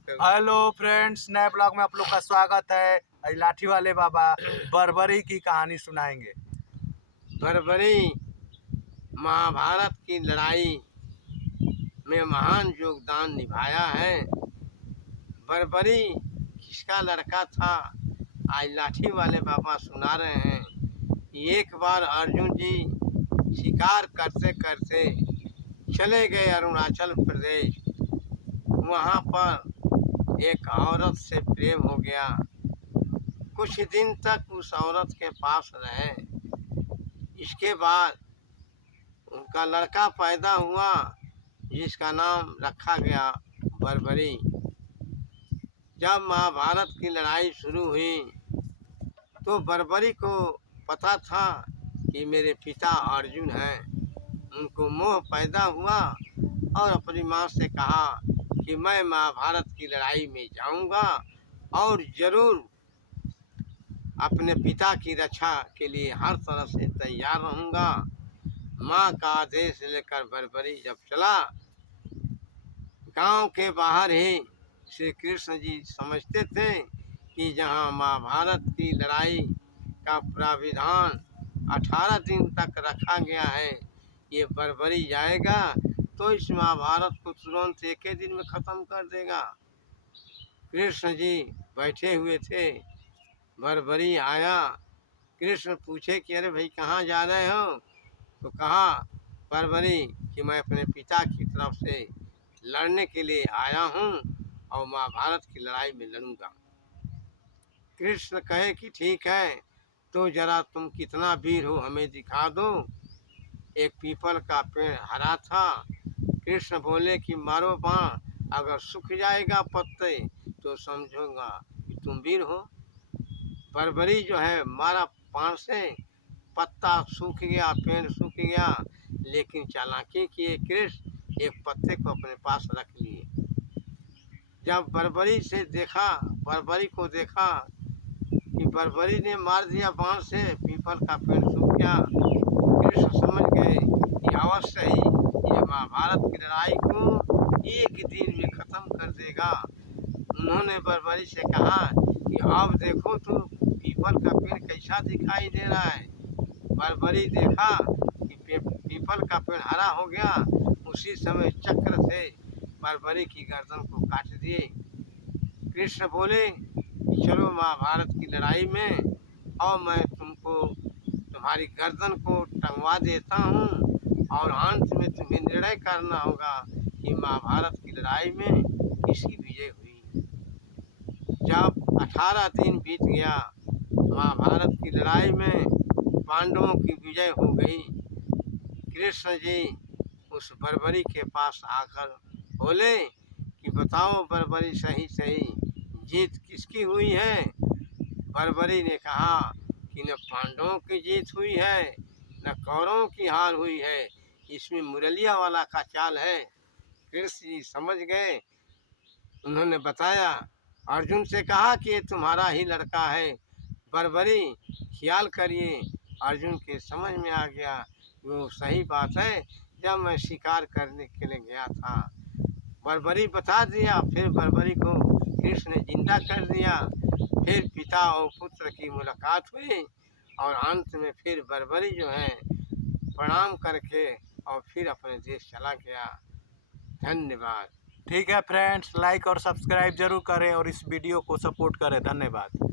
Hello friends, नए blog में आप लोग का स्वागत है। आज लाठी वाले बाबा बर्बरी की कहानी सुनाएंगे। बर्बरी महाभारत की लड़ाई में महान योगदान निभाया है। बर्बरी किसका लड़का था, आज लाठी वाले बाबा सुना रहे हैं। एक बार अर्जुन जी शिकार करते करते चले गए अरुणाचल प्रदेश। वहाँ पर एक औरत से प्रेम हो गया। कुछ दिन तक उस औरत के पास रहे। इसके बाद उनका लड़का पैदा हुआ जिसका नाम रखा गया बर्बरी। जब महाभारत की लड़ाई शुरू हुई तो बर्बरी को पता था कि मेरे पिता अर्जुन हैं। उनको मोह पैदा हुआ और अपनी माँ से कहा कि मैं महाभारत की लड़ाई में जाऊंगा और ज़रूर अपने पिता की रक्षा के लिए हर तरह से तैयार रहूंगा। माँ का आदेश लेकर बर्बरी जब चला, गांव के बाहर ही श्री कृष्ण जी समझते थे कि जहां महाभारत की लड़ाई का प्राविधान 18 दिन तक रखा गया है, ये बर्बरी जाएगा तो इस महाभारत को तुरंत एक ही दिन में ख़त्म कर देगा। कृष्ण जी बैठे हुए थे, बर्बरी आया। कृष्ण पूछे कि अरे भाई कहाँ जा रहे हो? तो कहा बर्बरी कि मैं अपने पिता की तरफ से लड़ने के लिए आया हूँ और महाभारत की लड़ाई में लड़ूंगा। कृष्ण कहे कि ठीक है, तो जरा तुम कितना वीर हो हमें दिखा दो। एक पीपल का पेड़ हरा था। कृष्ण बोले कि मारो बाण, अगर सूख जाएगा पत्ते तो समझूंगा कि तुम वीर हो। बर्बरी जो है मारा बाण से, पत्ता सूख गया, पेड़ सूख गया, लेकिन चालाकी किए कृष्ण एक पत्ते को अपने पास रख लिए। जब बर्बरी को देखा कि बर्बरी ने मार दिया बाण से, पीपल का पेड़ सूख गया, कृष्ण समझ गए कि अवश्य ही ये महाभारत की लड़ाई को एक दिन में खत्म कर देगा। उन्होंने बर्बरी से कहा कि अब देखो तो पीपल का पेड़ कैसा दिखाई दे रहा है। बर्बरी देखा कि पीपल का पेड़ हरा हो गया। उसी समय चक्र से बर्बरी की गर्दन को काट दिए। कृष्ण बोले कि चलो महाभारत की लड़ाई में और मैं तुमको तुम्हारी गर्दन को टंगवा देता हूँ और अंत में तुम्हें निर्णय करना होगा कि महाभारत की लड़ाई में किसकी विजय हुई। जब 18 दिन बीत गया, महाभारत की लड़ाई में पांडवों की विजय हो गई। कृष्ण जी उस बर्बरी के पास आकर बोले कि बताओ बर्बरी सही सही जीत किसकी हुई है। बर्बरी ने कहा कि न पांडवों की जीत हुई है न कौरवों की हार हुई है, इसमें मुरलिया वाला का चाल है। कृष्ण जी समझ गए। उन्होंने बताया, अर्जुन से कहा कि ये तुम्हारा ही लड़का है। बर्बरी ख्याल करिए। अर्जुन के समझ में आ गया वो सही बात है। जब मैं शिकार करने के लिए गया था, बर्बरी बता दिया। फिर बर्बरी को कृष्ण ने जिंदा कर दिया। फिर पिता और पुत्र की मुलाकात हुई और अंत में फिर बर्बरी जो है प्रणाम करके और फिर अपने देश चला गया। धन्यवाद। ठीक है फ्रेंड्स, लाइक और सब्सक्राइब जरूर करें और इस वीडियो को सपोर्ट करें। धन्यवाद।